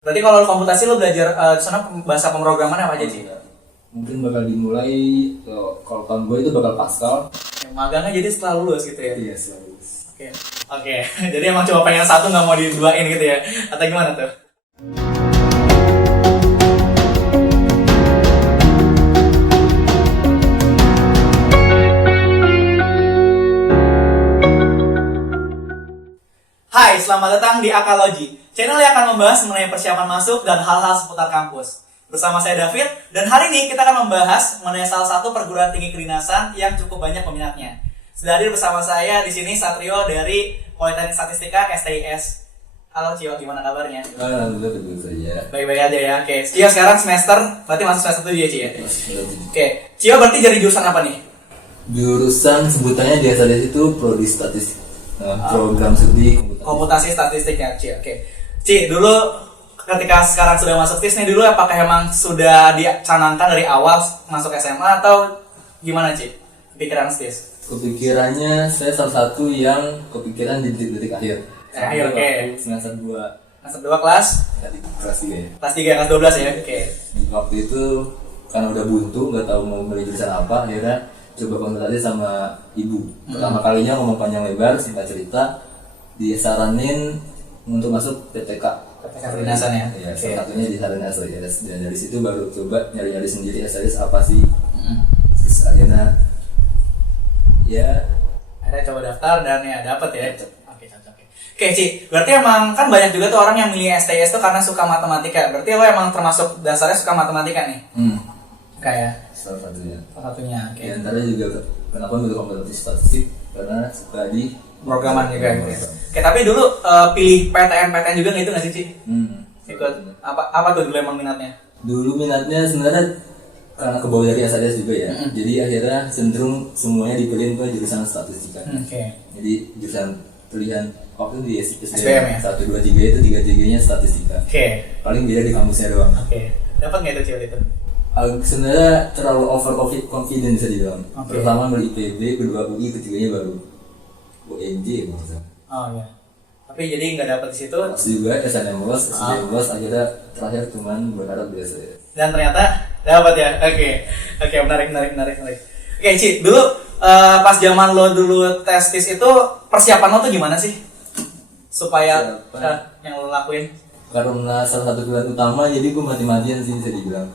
Berarti kalau komputasi lo belajar di sana bahasa pemrograman apa aja sih? Mungkin bakal dimulai kalau tahun gue itu bakal Pascal. Magangnya jadi setelah lulus gitu ya? Iya selalu. Oke. Jadi emang cuma pengen satu nggak mau diduain gitu ya? Atau gimana tuh? Hai, selamat datang di Akalogy, channel yang akan membahas mengenai persiapan masuk dan hal-hal seputar kampus. Bersama saya David, dan hari ini kita akan membahas mengenai salah satu perguruan tinggi kedinasan yang cukup banyak peminatnya. Sudah hadir bersama saya di sini Satrio dari Politeknik Statistika STIS. Halo Cio, gimana kabarnya? Alhamdulillah betul saja. Baik-baik aja ya. Oke, Cio sekarang semester, berarti masuk semester 7 ya Cio ya? Oke, Cio berarti jadi jurusan apa nih? Jurusan sebutannya di STIS itu Prodi Statistik. Program studi komputasi statistik ya Ci. Oke. Ci, dulu ketika sekarang sudah masuk TIS nih dulu, apakah emang sudah dicanangkan dari awal masuk SMA atau gimana Ci? Pikiran TIS? Kepikirannya saya salah satu yang kepikiran di detik-detik akhir. Akhir, oke. Semester 2 Semester 2 kelas? Kelas 3 ya. Kelas 3, kelas 12 ya? Oke. Waktu itu karena udah buntu, nggak tahu mau milih jurusan apa, akhirnya coba konsultasi sama ibu. Pertama kalinya ngomong panjang lebar, singkat cerita, disaranin untuk masuk PTK. PTK kedinasan ya? Iya, salah satunya disaranin STIS. Dan dari situ baru coba nyari-nyari sendiri STIS apa sih. Terus akhirnya akhirnya coba daftar dan ya dapet ya. Oke, cocok. Oke, Ci, berarti emang kan banyak juga tuh orang yang milih STIS tuh karena suka matematika. Berarti lo emang termasuk dasarnya suka matematika nih? Kayak salah satunya. Oke. Di antara juga kenapa milih komputasi statistik, karena suka di Programan juga gitu ya. Oke, tapi dulu pilih PTN juga gitu nggak sih Ci? Ikut apa tuh dulu emang minatnya? Dulu minatnya sebenarnya karena kebawa dari STIS juga ya. Jadi akhirnya cenderung semuanya dipilih ke jurusan statistika. Jadi jurusan pilihan waktu di SPM ya? 1, 2, 3 itu 3-3-nya statistika. Paling beda di kampusnya doang. Dapat nggak itu Ci waktu itu? Sebenarnya terlalu overconfident bisa dibilang. Pertama baru IPB, kedua UI, ketiganya baru UNJ maksudnya. Oh iya. Tapi jadi nggak dapat di situ. Pas juga SNM lolos, SBM lolos, akhirnya terakhir cuman berharap biasa ya. Dan ternyata dapat ya. Oke, menarik. Oke, Ci, dulu pas zaman lo dulu tes TIS itu persiapan lo tuh gimana sih? Supaya yang lo lakuin? Karena salah satu pilihan utama, jadi gue mati-matian sih bisa dibilang.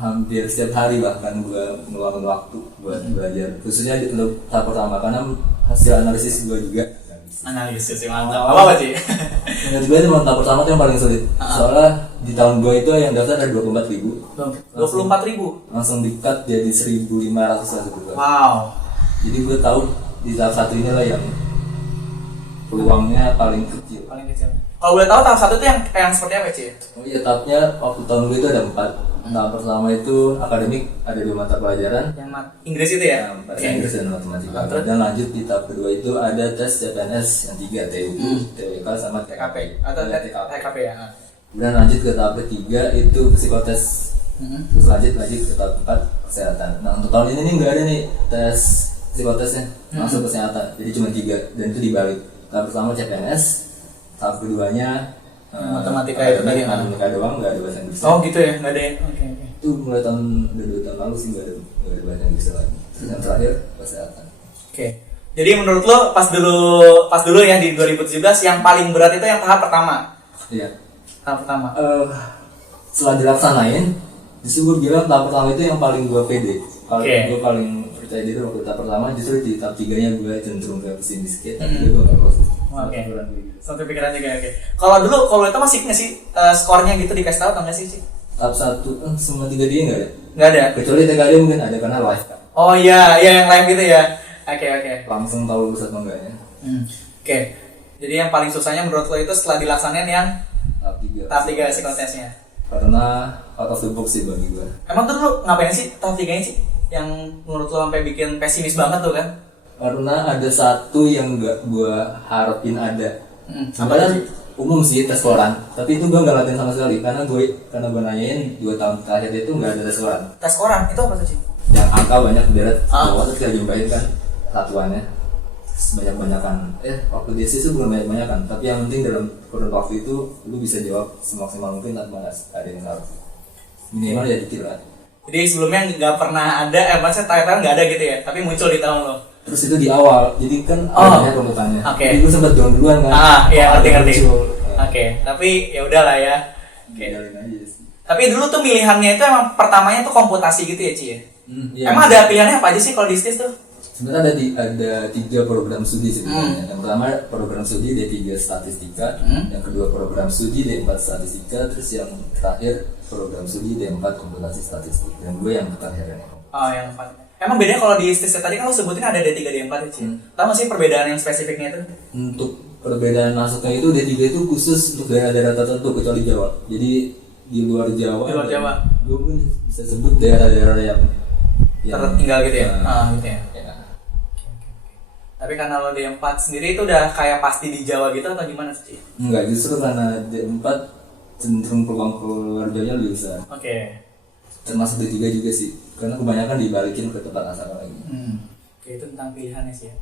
Hampir setiap hari bahkan gue ngeluangin waktu buat belajar, khususnya untuk tahap pertama karena hasil analisis gue juga. Analisis mantap. Apa sih? Menurut gue itu tahap pertama itu yang paling sulit. Soalnya di tahun gue itu yang daftar ada 24.000. 24.000. Langsung di-cut jadi 1.500 satu gue. Wow. Jadi gue tahu di tahap satu inilah yang peluangnya paling kecil. Kalau boleh tahu tahap satu itu yang seperti apa Ci? Oh iya, tahapnya waktu tahun gue itu ada 4. Tahap pertama itu akademik, ada 2 mata pelajaran. Yang Inggris itu ya? Bahasa Inggris dan matematika. Dan lanjut di tahap kedua itu ada tes CPNS yang 3, TUI, TWK sama TKP. Atau TKP ya? Kemudian lanjut ke tahap ketiga itu psikotes. Terus lanjut ke tahap 4 kesehatan. Nah untuk tahun ini nih nggak ada nih tes psikotesnya, langsung kesehatan. Jadi cuma 3 dan itu dibalik. Tahap pertama CPNS, tahap keduanya matematika itu tadi. Matematika doang, nggak ada bahasa Inggris. Oh gitu ya, nggak ada. Oke. Itu mulai tahun 2 tahun lalu sih nggak ada bahasa Inggris lagi. Terus yang terakhir kesehatan. Oke. Jadi menurut lo pas dulu ya di 2017 yang paling berat itu yang tahap pertama. Iya. Tahap pertama. Setelah dilaksanain, justru gue bilang tahap pertama itu yang paling gue pede. Kalau gue paling percaya diri waktu tahap pertama, justru di tahap 3-nya gue cenderung ke pesimis sedikit. Tapi gue gak positif. Oke. Satu pikiran juga. Oke. Kalau itu masih nggak sih skornya gitu dikasih tahu atau nggak sih? Tahap 1 semua 3 dia nggak ada. Nggak ada. Kecuali 3 dia mungkin ada karena live kan. Oh iya yang live gitu ya. Oke. Langsung tahu lulus atau enggaknya. Oke. Jadi yang paling susahnya menurut lo itu setelah dilaksanain yang tahap 3 psikotesnya. Karena out of the box sih bagi gue. Emang tuh lo ngapain sih tahap 3-nya sih? Yang menurut lo sampai bikin pesimis banget tuh kan? Karena ada satu yang gak gue harapin ada. Sebenarnya umum sih tes koran, tapi itu gue gak latihan sama sekali karena gue nanyain 2 tahun terakhir itu gak ada tes koran. Tes koran itu apa tuh sih? Yang angka banyak deret, terus kita jumlahin kan satuannya. sebanyak-banyakan waktu di SIS itu bukan banyak-banyakan, tapi yang penting dalam kurun waktu itu lu bisa jawab semaksimal mungkin tanpa ada yang salah, minimal ya dikit lah. Jadi sebelumnya nggak pernah ada, maksudnya tanya-tanya nggak ada gitu ya, tapi muncul di tahun lo. Terus itu di awal, jadi kan banyak komputernya. Okay. Jadi gue sempat down duluan kan. Iya ngerti. Oke, tapi ya udahlah ya. Oke. Tapi dulu tuh pilihannya itu emang pertamanya tuh komputasi gitu ya Ci ya? Iya. Emang ada pilihannya apa aja sih kalau di STIS tuh? Sebenarnya ada 3 program studi sebenarnya. Yang pertama program studi D3 statistika, yang kedua program studi D4 statistika, terus yang terakhir program studi D4 komputasi statistik. Dan gue yang terakhir ini. Oh, yang 4. Emang bedanya kalau di STIS tadi kan lu sebutin ada D3 D4 ya Ci? Tahu nggak sih perbedaan yang spesifiknya itu? Untuk perbedaan masuknya itu D3 itu khusus untuk daerah-daerah tertentu kecuali Jawa. Jadi di luar Jawa. Gue pun bisa sebut daerah-daerah yang tertinggal gitu ya? Gitu ya. Tapi karena lo D4 sendiri itu udah kayak pasti di Jawa gitu atau gimana sih? Enggak, justru karena D4 cenderung peluang keluar Jawanya lebih besar. Oke. Termasuk D3 juga sih, karena kebanyakan dibalikin ke tempat asal lagi. Oke, itu tentang pilihannya sih ya.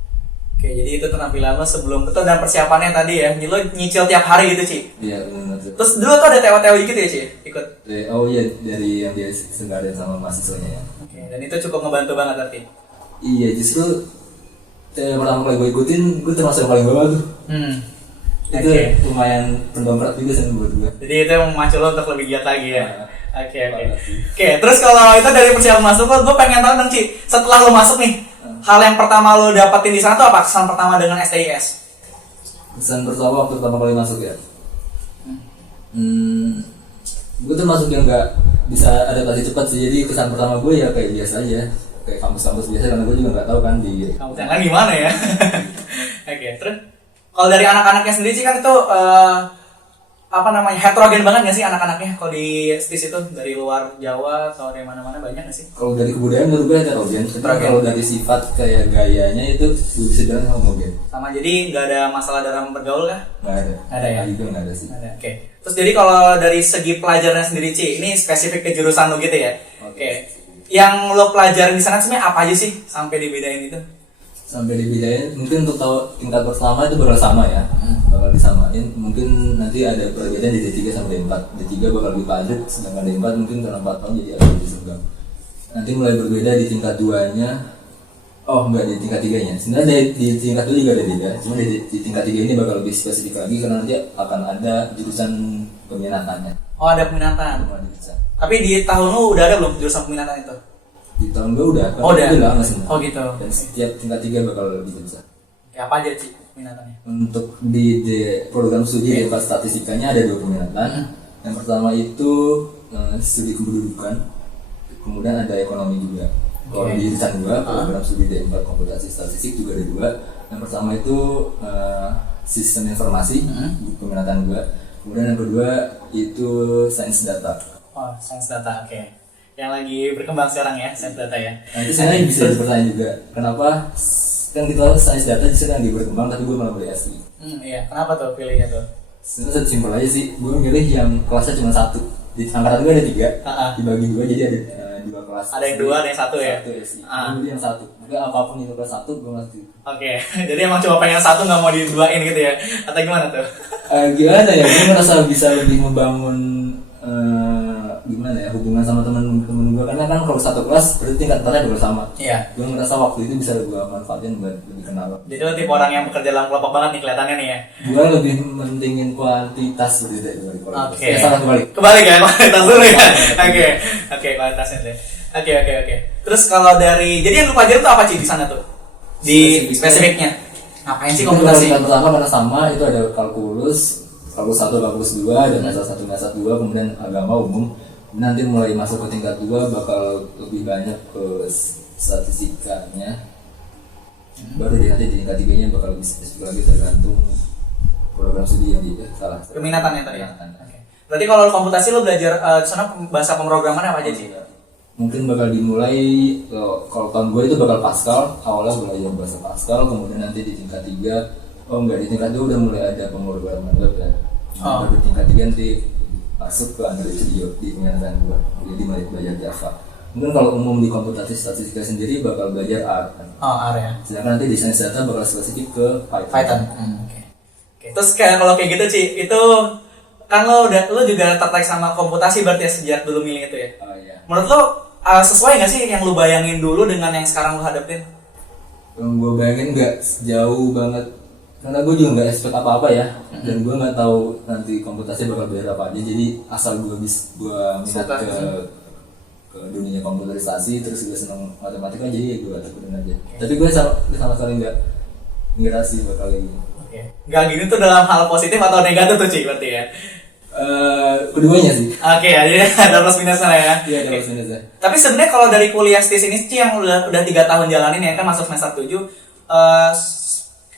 Oke, jadi itu penampilan lo sebelum itu dan persiapannya tadi ya. Lo nyicil tiap hari gitu Ci? Iya, benar. Terus dulu tuh ada TO-TO gitu ya Ci? Ikut? Oh iya, dari yang dia sengaja sama mahasiswanya ya. Oke, dan itu cukup ngebantu banget berarti? Iya, justru pertama kali gue ikutin, gue termasuk yang paling bawah tuh. Itu lumayan pendongkrak juga sih buat gue. Jadi itu yang memacu lo untuk lebih giat lagi ya? Oke, terus kalau itu dari persiapan masuk lo, gue pengen tahu dong Ci, setelah lo masuk nih, hal yang pertama lo dapetin di sana tuh apa? Kesan pertama dengan STIS? Kesan pertama waktu pertama kali masuk ya? Gue termasuk yang gak bisa adaptasi cepat sih, jadi kesan pertama gue ya kayak biasa aja, kayak kampus-kampus biasa, karena gue juga gak tahu kan di kampus yang lain gimana ya. Oke, terus kalau dari anak-anaknya sendiri sih kan itu heterogen banget gak sih anak-anaknya kalau di STIS itu, dari luar Jawa atau dari mana-mana banyak gak sih? Kalau dari kebudayaan menurut gue heterogen, tapi kalau dari sifat kayak gayanya itu bisa dibilang homogen. Sama, jadi nggak ada masalah dalam bergaul kah? Nggak ada. Nggak ada ya? Juga nggak ada sih. Oke. Terus jadi kalau dari segi pelajarannya sendiri Ci, ini spesifik ke jurusan lo gitu ya? Oke. Yang lo pelajarin di sana sebenarnya apa aja sih sampai dibedain itu? Sampai dibedain, mungkin untuk tahu tingkat pertama itu bakal sama ya, bakal disamain. Mungkin nanti ada perbedaan di D3 sama D4. D3 bakal lebih padat, sedangkan D4 mungkin karena 4 tahun jadi agak lebih senggang. Nanti mulai berbeda di tingkat 2-nya. Oh enggak, di tingkat 3-nya. Sebenarnya di tingkat 2 juga ada beda, cuma di tingkat 3 ini bakal lebih spesifik lagi karena nanti akan ada jurusan peminatannya. Oh, ada peminatan. Tapi di tahun lu udah ada belum jurusan peminatan itu? Di tahun gue udah. Oh udah. Lama sih. Oh gitu. Dan setiap tingkat 3 bakal lebih besar. Ya, apa aja sih peminatannya? Untuk di program studi D4 statistikanya ada 2 peminatan. Yang pertama itu studi kependudukan, kemudian ada ekonomi juga. Kalau di jurusan 2 program studi D4 komputasi statistik juga ada 2. Yang pertama itu sistem informasi, peminatan 2. Kemudian yang kedua itu sains data. Oh, sains data, oke. Yang lagi berkembang sekarang ya, sains data ya. Nah itu sebenarnya bisa dipertanyaan juga, kenapa kan kita tahu sains data justru lagi berkembang tapi gue malah beli asli. Iya, kenapa tuh pilihnya tuh? Sebenarnya simpel aja sih, gue milih yang kelasnya cuma 1. Di angkatan gue ada 3, dibagi 2 jadi ada 2 kelas. Ada yang 2, ada yang 1 ya? 1 sih. Gue milih yang 1. Maka apapun itu kelas 1 gue masih. Oke, jadi emang cuma pengen 1 nggak mau diduain gitu ya? Atau gimana tuh? Gimana ya, gue merasa bisa lebih membangun gimana ya hubungan sama temen-temen gue, karena kan kalau 1 kelas berarti tingkat bakal sama. Iya. Gue ngerasa waktu itu bisa gue manfaatin buat lebih kenal. Jadi lo tipe orang yang bekerja dalam kelompok banget nih kelihatannya nih ya? Gue lebih mentingin kuantitas berbeda dari kualitas. Oke. Salah kebalik. Kebalik ya, kualitas dulu ya. Oke, kualitasnya deh. Oke. Terus kalau dari, jadi yang lu pelajarin tuh apa sih di sana tuh? Di spesifiknya? Ngapain sih komputasi? Yang pertama karena sama itu ada kalkulus 1, kalkulus 2, dan dasar 1, dasar 2, kemudian agama umum. Nanti mulai masuk ke tingkat 2 bakal lebih banyak ke statistikanya. Baru nanti di tingkat 3-nya bakal lebih spesifik lagi tergantung program studi yang salah. Peminatannya tadi ya? Oke. Berarti kalau komputasi lo belajar di sana bahasa pemrograman apa aja sih? Mungkin bakal dimulai, kalau tahun gue itu bakal Pascal, awalnya belajar bahasa Pascal, kemudian nanti di tingkat 3, di tingkat 2 udah mulai ada pemrograman web ya. Baru di tingkat 3 nanti masuk ke Android Studio di peminatan gue, jadi mulai belajar Java. Mungkin kalau umum di komputasi statistika sendiri bakal belajar R kan. Oh, area. Sedangkan nanti di sains data bakal spesifik ke Python. Python. Oke. Oke. Terus kayak kalau kayak gitu Ci, itu kan lo juga tertarik sama komputasi berarti ya sejak dulu milih itu ya. Oh iya. Menurut lo sesuai nggak sih yang lo bayangin dulu dengan yang sekarang lo hadapin? Yang gue bayangin nggak jauh banget, karena gue juga nggak expect apa-apa ya, dan gue nggak tahu nanti komputasi bakal belajar apa aja. Jadi asal gue minat ke dunia komputerisasi, terus gue seneng matematika, jadi gue tekunin aja. Tapi gue sama sekali nggak ngira sih bakal kayak gini. Oke. Nggak gini tuh dalam hal positif atau negatif tuh Ci berarti ya? Keduanya sih. Oke, jadi ada plus minusnya lah ya. Iya, ada plus minusnya. Tapi sebenarnya kalau dari kuliah STIS ini Ci yang udah 3 tahun jalanin ya kan masuk semester 7,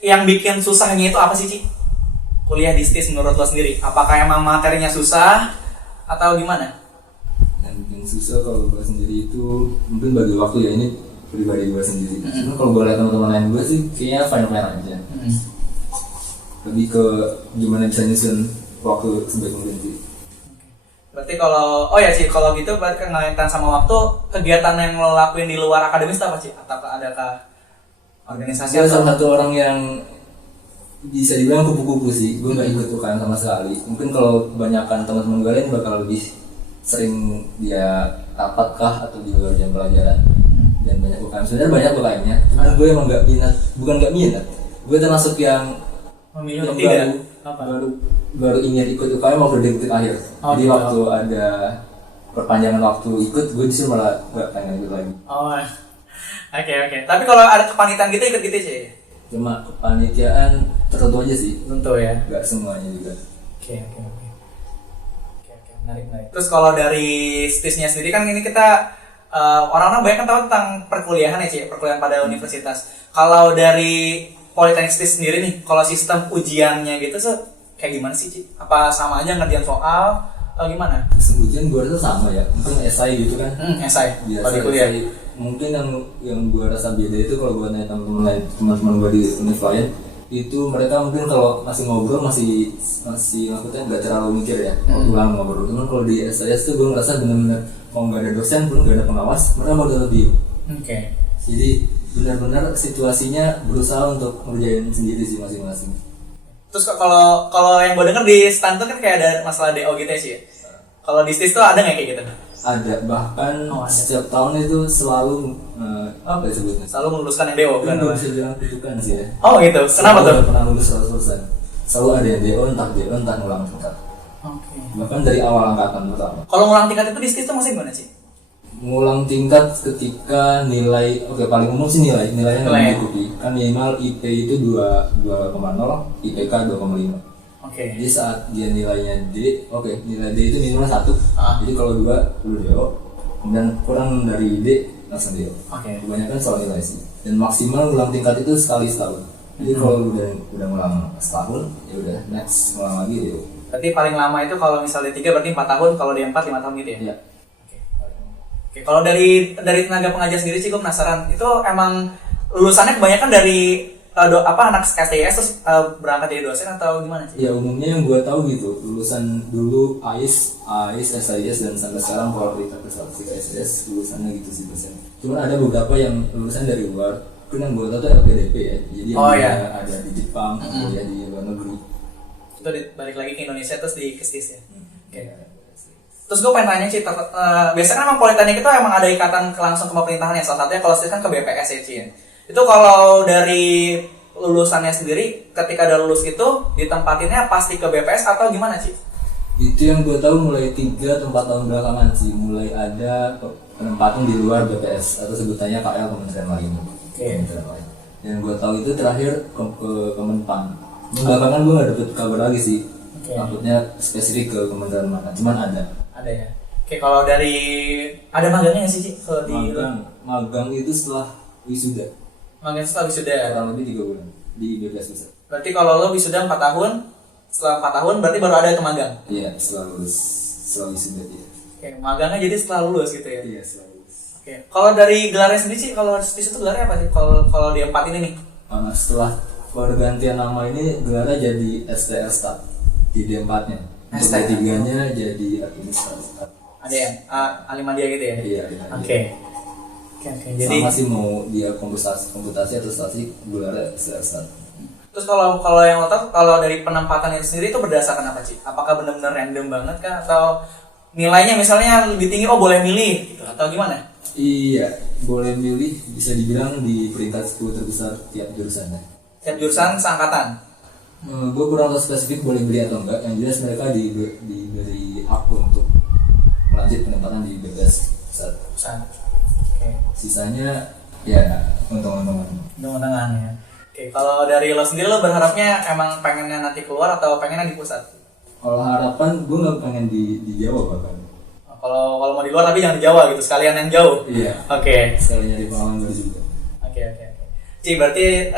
yang bikin susahnya itu apa sih Ci? Kuliah di STIS menurut lo sendiri? Apakah emang materinya susah atau gimana? Yang bikin susah kalau gue sendiri itu mungkin bagi waktu ya, ini pribadi gue sendiri. Cuma kalau gue lihat teman-teman lain gue sih kayaknya fine-fine aja. Lebih ke gimana bisa nyusun waktu sebaik mungkin sih. Berarti kalau kalau gitu berarti kaitan sama waktu, kegiatan yang lo lakuin di luar akademis itu apa Ci? Atau adakah organisasi Gue atau salah satu orang yang bisa dibilang kupu-kupu sih. Gue nggak ikut UKM sama sekali. Mungkin kalau kebanyakan teman-teman gue lain bakal lebih sering dia rapat kah atau di luar jam pelajaran. Dan banyak UKM, sebenarnya banyak UKM-nya. Cuma gue emang nggak minat, bukan nggak minat. Gue termasuk yang memilih untuk tidak? baru ingin ikut UKM waktu detik akhir. Jadi gitu. waktu ada perpanjangan waktu ikut, gue justru malah gak pengen ikut lagi. Oke. Tapi kalau ada kepanitiaan gitu ikut gitu Ci? Cuma kepanitiaan tertentu aja sih. Tentu ya. Gak semuanya juga. Oke, menarik. Terus kalau dari STIS-nya sendiri kan ini kita orang-orang banyak kan tahu tentang perkuliahan ya Ci, perkuliahan pada universitas. Kalau dari Politeknik STIS sendiri nih, kalau sistem ujiannya gitu kayak gimana sih Ci? Apa sama aja ngerjain soal atau gimana? Sistem ujian gue rasa sama ya, mungkin esai gitu kan. Esai. Biasa Kalau di kuliah. esai. Mungkin yang gue rasa beda itu kalau gue nanya teman-teman gue di univ lain, itu mereka mungkin kalau masih ngobrol masih maksudnya nggak terlalu mikir ya, ulang ngobrol. Cuman kalau di SIS tuh gue ngerasa benar-benar kalau nggak ada dosen pun nggak ada pengawas, mereka mau lebih. Oke. Jadi benar-benar situasinya berusaha untuk ngerjain sendiri sih masing-masing. Terus kalau yang gue denger di STAN tuh kan kayak ada masalah DO gitu ya sih. Kalau di STIS tuh ada nggak kayak gitu? Ada, bahkan setiap tahun itu selalu apa disebutnya? Selalu meluluskan yang DO kan? Itu bisa bilang kutukan sih ya. Oh gitu. Kenapa tuh? Tidak pernah lulus 100%. Selalu ada yang DO, entah ngulang tingkat. Oke. Bahkan dari awal angkatan pertama. Kalau ngulang tingkat itu di STIS tuh maksudnya gimana sih? Ngulang tingkat ketika nilai, paling umum sih nilainya nggak mencukupi. Kan minimal IP itu 2,0, IPK 2,5. Oke. Jadi saat dia nilainya D, nilai D itu minimal 1. Jadi kalau 2 lu DO, kemudian kurang dari D langsung DO. Oke. Kebanyakan soal nilai sih. Dan maksimal ngulang tingkat itu sekali setahun. Jadi kalau lu udah ngulang setahun, ya udah next ngulang lagi DO. Berarti paling lama itu kalau misalnya 3 berarti 4 tahun, kalau di 4 5 tahun gitu ya? Iya. Oke, kalau dari tenaga pengajar sendiri sih gue penasaran, itu emang lulusannya kebanyakan dari anak STIS terus berangkat jadi dosen atau gimana sih? Ya umumnya yang gue tahu gitu, lulusan dulu AIS, SIS dan sampai sekarang Politeknik Statistika SIS lulusannya gitu sih dosen. Cuma ada beberapa yang lulusan dari luar, mungkin yang gue tahu tuh LPDP ya, jadi ada di Jepang, kuliah di luar negeri. Itu balik lagi ke Indonesia terus di STIS ya? Oke. Terus gue pengen tanya Ci, biasanya kan emang Politeknik itu emang ada ikatan langsung ke pemerintahan ya, salah satunya kalau STIS kan ke BPS ya Ci ya? Itu kalau dari lulusannya sendiri, ketika ada lulus itu ditempatinnya pasti ke BPS atau gimana Ci? Itu yang gue tahu mulai 3 atau 4 tahun belakangan sih, mulai ada penempatan di luar BPS atau sebutannya KL Kementerian lain. Kementerian lain. Dan gue tahu itu terakhir ke Kemenpan. Belakangan gue gak dapet kabar lagi sih. Maksudnya spesifik ke kementerian mana, cuman ada. Ada ya. Oke, kalau dari ada magangnya nggak sih Ci? Kalau di magang itu setelah wisuda. Magang setelah wisuda. Kurang lebih 3 bulan di BPS Pusat. Berarti kalau lo wisuda 4 tahun, setelah 4 tahun berarti baru ada itu magang. Iya, setelah wisuda ya. Oke, magangnya jadi setelah lulus gitu ya. Iya, setelah lulus. Oke. Kalau dari gelarnya sendiri sih, kalau di situ gelarnya apa sih? Kalau di 4 ini nih. Setelah pergantian nama ini gelarnya jadi STR Stat di D4-nya. Untuk D3-nya jadi administratif. ADM, Alimadia gitu ya? Iya. Oke. Jadi sama sih mau dia komputasi atau statistik, gue stat. terus kalau yang lo tahu, kalau dari penempatan itu sendiri itu berdasarkan apa sih? Apakah benar-benar random banget kah atau nilainya misalnya lebih tinggi boleh milih gitu atau gimana? Iya, boleh milih, bisa dibilang di peringkat 10 terbesar tiap jurusannya. Tiap jurusan seangkatan? Gue kurang tahu spesifik boleh beli atau enggak. Yang jelas mereka diberi hak untuk melanjut penempatan di BPS pusat. Oke. Sisanya ya untung-untungan. Untung-untungan ya. Oke, kalau dari lo sendiri lo berharapnya emang pengennya nanti keluar atau pengennya di pusat? Kalau harapan gue nggak pengen di Jawa bahkan. Kalau mau di luar tapi jangan di Jawa gitu, sekalian yang jauh. Iya. Oke. Sekalian nyari pengalaman baru juga. Oke. Ci, berarti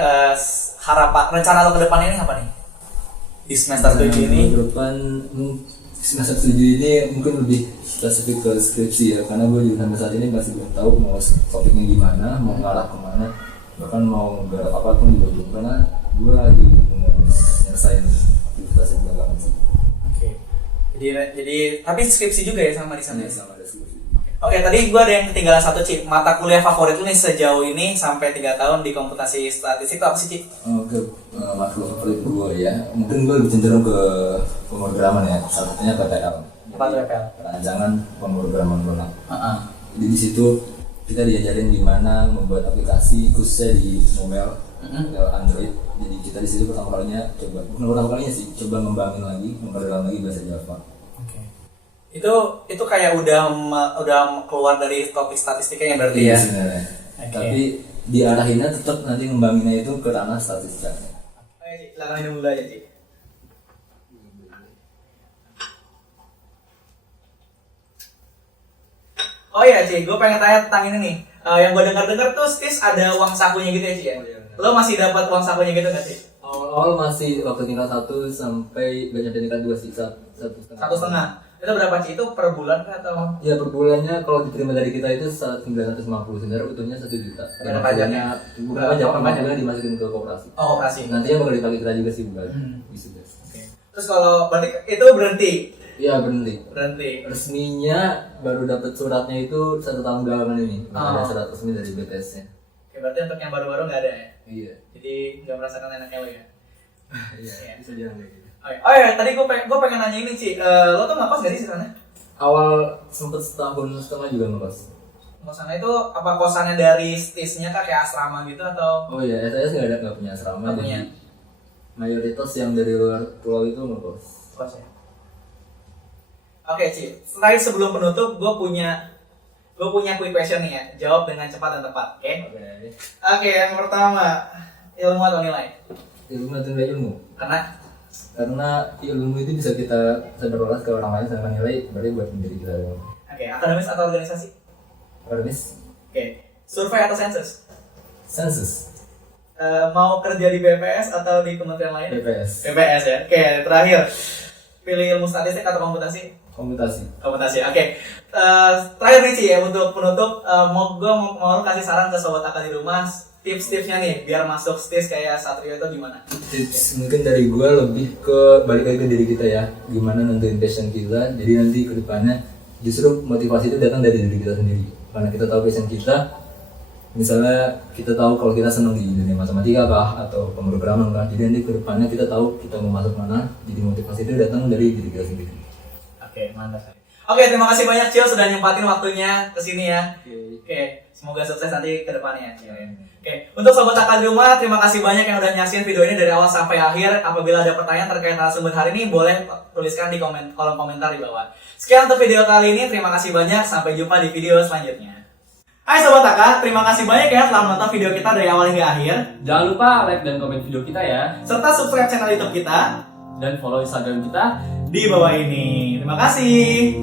rencana lo ke depannya ini apa nih? Di semester 7 ini? Ke depan semester 7 ini mungkin lebih spesifik ke skripsi ya, karena gue juga sampai saat ini masih belum tahu mau topiknya gimana, mau ngarah kemana, bahkan mau garap apapun juga belum, karena gue lagi nyelesain aktivitas yang belakangan sih. Oke. Jadi tapi skripsi juga ya sama di sana? Sama ada skripsi. Oke, tadi gue ada yang ketinggalan satu, Ci. Mata kuliah favorit lu nih sejauh ini sampai 3 tahun di komputasi statistik itu apa sih, Ci? Oke, mata kuliah favorit gue ya, mungkin gue lebih cenderung ke pemrograman ya, satunya PTL. PTL. Perancangan pemrograman lunak. Jadi di situ kita diajarin gimana membuat aplikasi khususnya di mobile, Android. Jadi kita di situ pertama kalinya coba ngembangin lagi, memperdalam lagi bahasa Java. Oke. Itu kayak udah keluar dari topik statistiknya berarti ya? Sebenarnya. Okay. Tapi diarahinnya tetap nanti ngembanginnya itu ke ranah statistika. Oke, Ci, silakan minum dulu aja, Ci. Oh iya, Ci, gue pengen tanya tentang ini nih. Yang gue dengar tuh STIS ada uang sakunya gitu ya, Ci ya? Lo masih dapat uang sakunya gitu nggak, Ci? Awal-awal masih waktu tingkat 1 sampai gak nyampe tingkat 2 sih, 1,5. 1,5. Itu berapa, Ci? Itu per bulan kah atau? Ya per bulannya kalau diterima dari kita itu 950, sebenarnya utuhnya 1 juta. Ada pajaknya? Bukan pajaknya dimasukin ke koperasi. Oh, koperasi. Nantinya bakal dipakai kita juga sih bukan. Bisa. Okay. Terus kalau berarti itu berhenti? Iya berhenti. Resminya Baru dapat suratnya itu 1 tahun belakangan ini. Ada surat resmi dari BTS-nya. Oke, berarti untuk yang baru-baru nggak ada ya? Iya. Jadi nggak merasakan enaknya lo ya? Iya. Bisa jalan kayak gitu. Oh ya, tadi gue pengen nanya ini, Ci. Lo tuh ngekos nggak sih di sana? Awal sempet 1,5 tahun juga ngekos. Ngekos sana itu apa kosannya dari STIS-nya kah kayak asrama gitu atau? Oh iya, SAS nggak punya asrama. Nggak punya. Mayoritas yang dari luar pulau itu ngekos. Kos ya. Oke, Ci. Terakhir sebelum penutup, gue punya quick question nih ya. Jawab dengan cepat dan tepat, oke? Oke, yang pertama, ilmu atau nilai? Ilmu atau nilai ilmu? Karena ilmu itu bisa kita sebarluas ke orang lain, sedangkan nilai berarti buat diri kita. Oke, akademis atau organisasi? Akademis. Oke, survei atau sensus? Sensus. Mau kerja di BPS atau di kementerian lain? BPS. BPS ya. Oke, terakhir, pilih ilmu statistik atau komputasi? Komputasi. Oke. Terakhir nih, Ci, ya, untuk penutup, mau lu kasih saran ke sobat akal di rumah, tips-tipsnya nih biar masuk STIS kayak Satrio itu gimana? Tips mungkin dari gue lebih ke balik lagi ke diri kita ya, gimana nentuin passion kita. Jadi nanti ke depannya justru motivasi itu datang dari diri kita sendiri, karena kita tahu passion kita. Misalnya kita tahu kalau kita senang di dunia matematika kah atau pemrograman kah, jadi nanti ke depannya kita tahu kita mau masuk mana. Jadi motivasi itu datang dari diri kita sendiri. Oke, mantap. Oke, terima kasih banyak, Cio, sudah nyempatin waktunya kesini ya. Oke, semoga sukses nanti ke depannya, Cio. Oke, untuk sobat akal di rumah, terima kasih banyak yang udah nyaksin video ini dari awal sampai akhir. Apabila ada pertanyaan terkait narasumber hari ini, boleh tuliskan di kolom komentar di bawah. Sekian untuk video kali ini, terima kasih banyak, sampai jumpa di video selanjutnya. Hai Sobat Akal, terima kasih banyak ya telah menonton video kita dari awal hingga akhir. Jangan lupa like dan komen video kita ya, serta subscribe channel YouTube kita dan follow Instagram kita di bawah ini. Terima kasih.